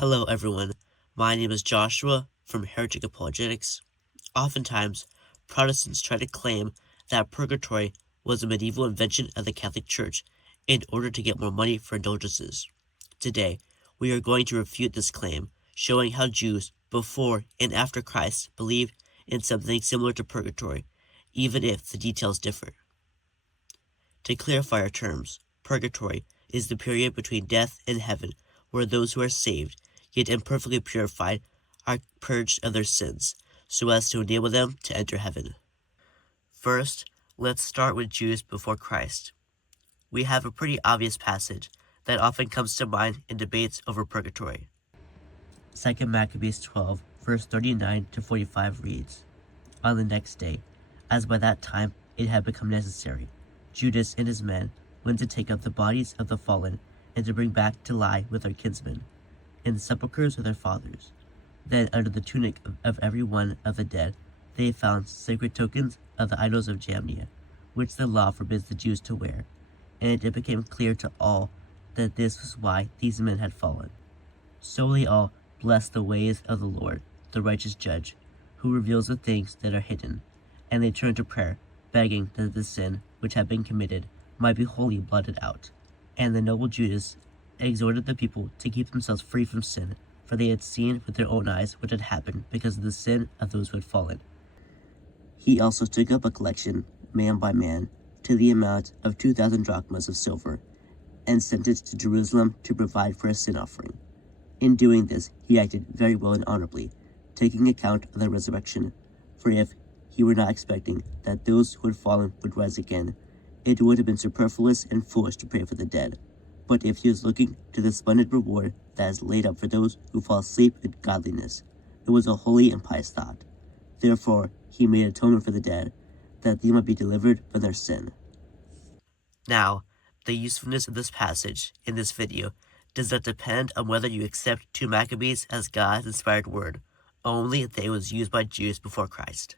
Hello everyone, my name is Joshua from Heretic Apologetics. Oftentimes, Protestants try to claim that purgatory was a medieval invention of the Catholic Church in order to get more money for indulgences. Today, we are going to refute this claim, showing how Jews before and after Christ believed in something similar to purgatory, even if the details differ. To clarify our terms, purgatory is the period between death and heaven where those who are saved yet imperfectly purified, are purged of their sins, so as to enable them to enter heaven. First, let's start with Jews before Christ. We have a pretty obvious passage that often comes to mind in debates over purgatory. 2 Maccabees 12, verse 39 to 45 reads, "On the next day, as by that time it had become necessary, Judas and his men went to take up the bodies of the fallen and to bring back to lie with their kinsmen in the sepulchres of their fathers. Then under the tunic of every one of the dead they found sacred tokens of the idols of Jamnia, which the law forbids the Jews to wear, and it became clear to all that this was why these men had fallen. So they all blessed the ways of the Lord, the righteous judge, who reveals the things that are hidden, and they turned to prayer, begging that the sin which had been committed might be wholly blotted out. And the noble Judas exhorted the people to keep themselves free from sin, for they had seen with their own eyes what had happened because of the sin of those who had fallen. He also took up a collection, man by man, to the amount of 2,000 drachmas of silver, and sent it to Jerusalem to provide for a sin offering. In doing this, he acted very well and honorably, taking account of the resurrection, for if he were not expecting that those who had fallen would rise again, it would have been superfluous and foolish to pray for the dead. But if he was looking to the splendid reward that is laid up for those who fall asleep in godliness, it was a holy and pious thought. Therefore, he made atonement for the dead, that they might be delivered from their sin." Now, the usefulness of this passage in this video does not depend on whether you accept 2 Maccabees as God's inspired word, only that it was used by Jews before Christ.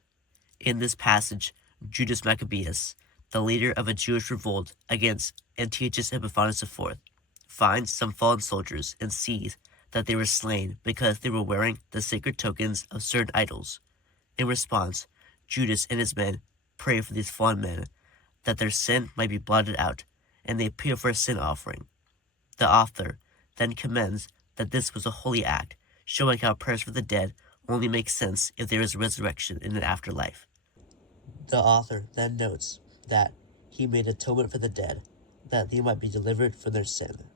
In this passage, Judas Maccabeus, the leader of a Jewish revolt against Antiochus Epiphanes IV, finds some fallen soldiers and sees that they were slain because they were wearing the sacred tokens of certain idols. In response, Judas and his men pray for these fallen men that their sin might be blotted out, and they appeal for a sin offering. The author then commends that this was a holy act, showing how prayers for the dead only make sense if there is a resurrection in an afterlife. The author then notes that he made atonement for the dead, that they might be delivered from their sin.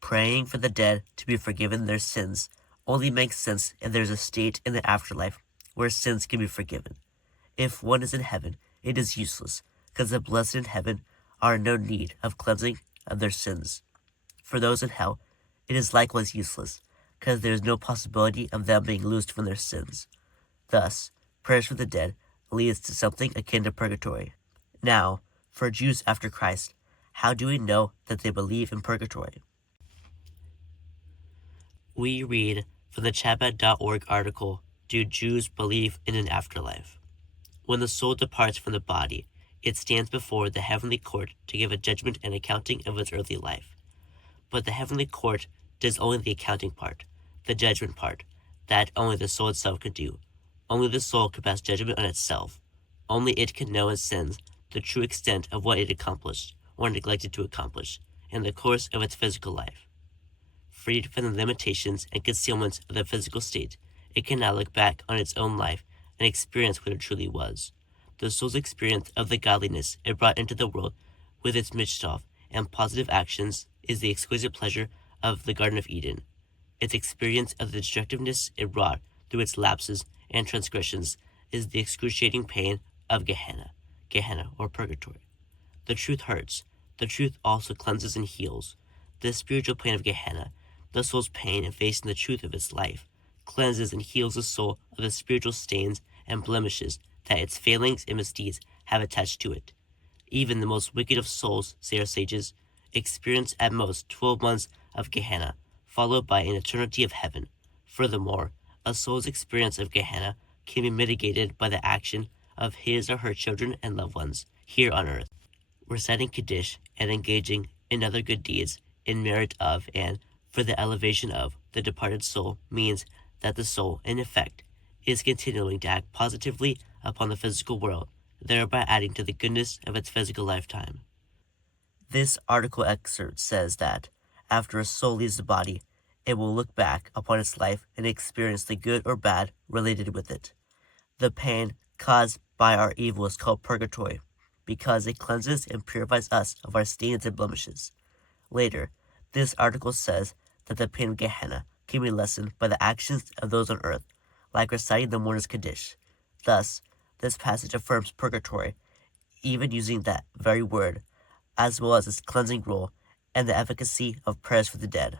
Praying for the dead to be forgiven their sins only makes sense if there is a state in the afterlife where sins can be forgiven. If one is in heaven, it is useless, because the blessed in heaven are in no need of cleansing of their sins. For those in hell, it is likewise useless, because there is no possibility of them being loosed from their sins. Thus, prayers for the dead leads to something akin to purgatory. Now, for Jews after Christ, how do we know that they believe in purgatory? We read from the Chabad.org article, "Do Jews Believe in an Afterlife?" When the soul departs from the body, it stands before the heavenly court to give a judgment and accounting of its earthly life. But the heavenly court does only the accounting part, the judgment part, that only the soul itself can do. Only the soul can pass judgment on itself. Only it can know in sins the true extent of what it accomplished or neglected to accomplish in the course of its physical life. Freed from the limitations and concealments of the physical state, it can now look back on its own life and experience what it truly was. The soul's experience of the godliness it brought into the world with its mitzvot and positive actions is the exquisite pleasure of the Garden of Eden. Its experience of the destructiveness it wrought through its lapses and transgressions is the excruciating pain of Gehenna or purgatory. The truth hurts. The truth also cleanses and heals. The spiritual pain of Gehenna, the soul's pain in facing the truth of its life, cleanses and heals the soul of the spiritual stains and blemishes that its failings and misdeeds have attached to it. Even the most wicked of souls, say our sages, experience at most 12 months of Gehenna, followed by an eternity of heaven. Furthermore, a soul's experience of Gehenna can be mitigated by the action of his or her children and loved ones here on earth, reciting Kaddish and engaging in other good deeds in merit of and for the elevation of the departed soul means that the soul, in effect, is continuing to act positively upon the physical world, thereby adding to the goodness of its physical lifetime. This article excerpt says that, after a soul leaves the body, it will look back upon its life and experience the good or bad related with it. The pain caused by our evil is called purgatory, because it cleanses and purifies us of our stains and blemishes. Later, this article says that the pain of Gehenna can be lessened by the actions of those on earth, like reciting the mourner's Kaddish. Thus, this passage affirms purgatory, even using that very word, as well as its cleansing role and the efficacy of prayers for the dead.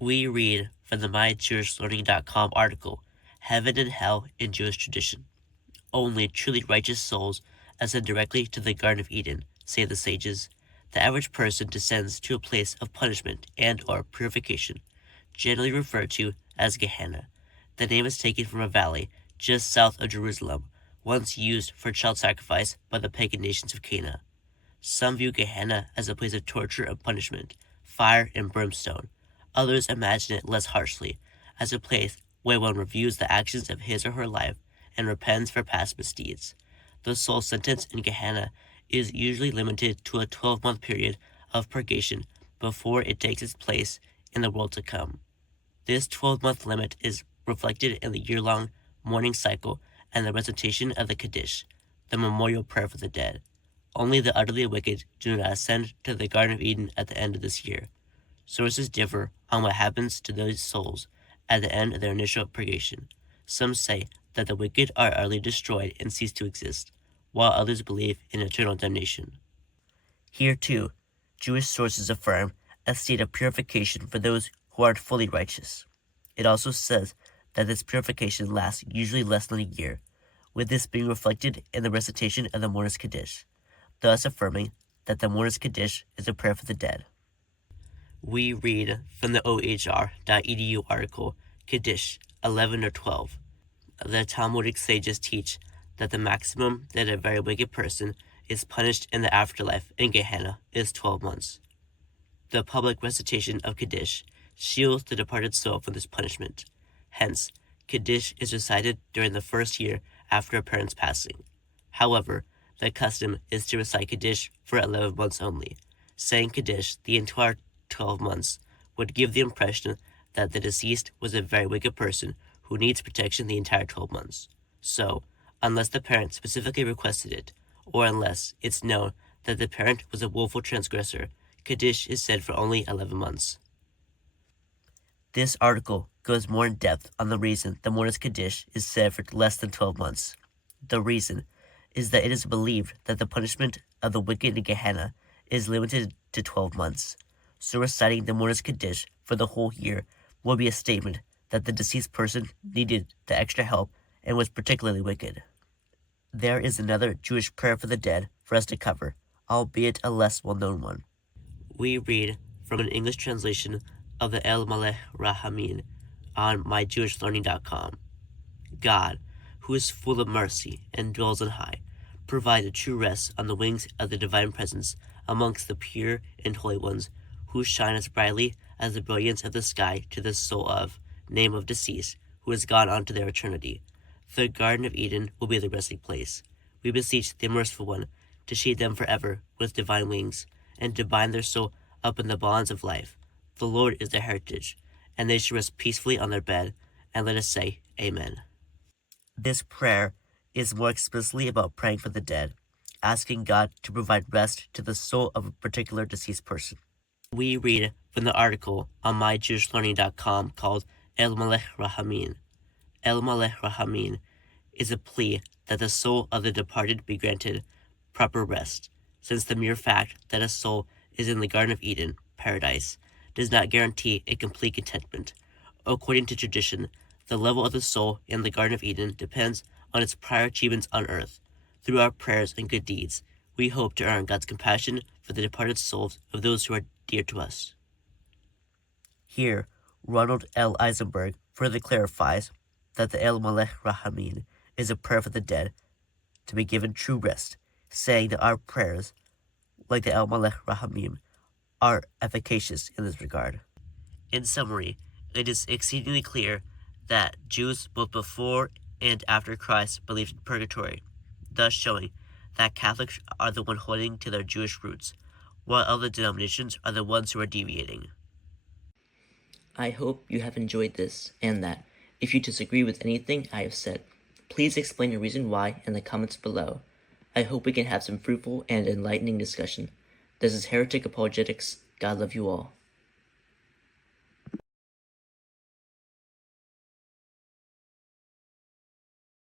We read from the MyJewishLearning.com article, Heaven and Hell in Jewish Tradition. Only truly righteous souls ascend directly to the Garden of Eden, say the sages. The average person descends to a place of punishment and or purification, generally referred to as Gehenna. The name is taken from a valley just south of Jerusalem, once used for child sacrifice by the pagan nations of Canaan. Some view Gehenna as a place of torture and punishment, fire and brimstone. Others imagine it less harshly, as a place where one reviews the actions of his or her life and repents for past misdeeds. The soul sentence in Gehenna is usually limited to a 12-month period of purgation before it takes its place in the world to come. This 12-month limit is reflected in the year-long mourning cycle and the recitation of the Kaddish, the memorial prayer for the dead. Only the utterly wicked do not ascend to the Garden of Eden at the end of this year. Sources differ on what happens to those souls at the end of their initial purgation. Some say that the wicked are utterly destroyed and cease to exist, while others believe in eternal damnation. Here, too, Jewish sources affirm a state of purification for those who aren't fully righteous. It also says that this purification lasts usually less than a year, with this being reflected in the recitation of the mourner's Kaddish, thus affirming that the mourner's Kaddish is a prayer for the dead. We read from the ohr.edu article, Kaddish 11 or 12. The Talmudic sages teach that the maximum that a very wicked person is punished in the afterlife in Gehenna is 12 months. The public recitation of Kaddish shields the departed soul from this punishment. Hence, Kaddish is recited during the first year after a parent's passing. However, the custom is to recite Kaddish for 11 months only. Saying Kaddish the entire 12 months would give the impression that the deceased was a very wicked person who needs protection the entire 12 months. So, unless the parent specifically requested it, or unless it's known that the parent was a willful transgressor, Kaddish is said for only 11 months. This article goes more in depth on the reason the mourner's Kaddish is said for less than 12 months. The reason is that it is believed that the punishment of the wicked in Gehenna is limited to 12 months. So reciting the mourner's Kaddish for the whole year will be a statement that the deceased person needed the extra help and was particularly wicked. There is another Jewish prayer for the dead for us to cover, albeit a less well-known one. We read from an English translation of the El Malech Rahamin on myjewishlearning.com. God, who is full of mercy and dwells on high, provides a true rest on the wings of the divine presence amongst the pure and holy ones, who shine as brightly as the brilliance of the sky to the soul of, name of deceased, who has gone on to their eternity. The Garden of Eden will be the resting place. We beseech the merciful one to shade them forever with divine wings, and to bind their soul up in the bonds of life. The Lord is their heritage, and they shall rest peacefully on their bed, and let us say, Amen. This prayer is more explicitly about praying for the dead, asking God to provide rest to the soul of a particular deceased person. We read from the article on myjewishlearning.com called El Malech Rahamin. El Malech Rahamin is a plea that the soul of the departed be granted proper rest, since the mere fact that a soul is in the Garden of Eden, paradise, does not guarantee a complete contentment. According to tradition, the level of the soul in the Garden of Eden depends on its prior achievements on earth. Through our prayers and good deeds, we hope to earn God's compassion for the departed souls of those who are dear to us. Here, Ronald L. Eisenberg further clarifies that the El Malech Rahamin is a prayer for the dead to be given true rest, saying that our prayers, like the El Malech Rahamim, are efficacious in this regard. In summary, it is exceedingly clear that Jews both before and after Christ believed in purgatory, thus showing that Catholics are the one holding to their Jewish roots, while other denominations are the ones who are deviating. I hope you have enjoyed this, and that, if you disagree with anything I have said, please explain your reason why in the comments below. I hope we can have some fruitful and enlightening discussion. This is Heretic Apologetics. God love you all.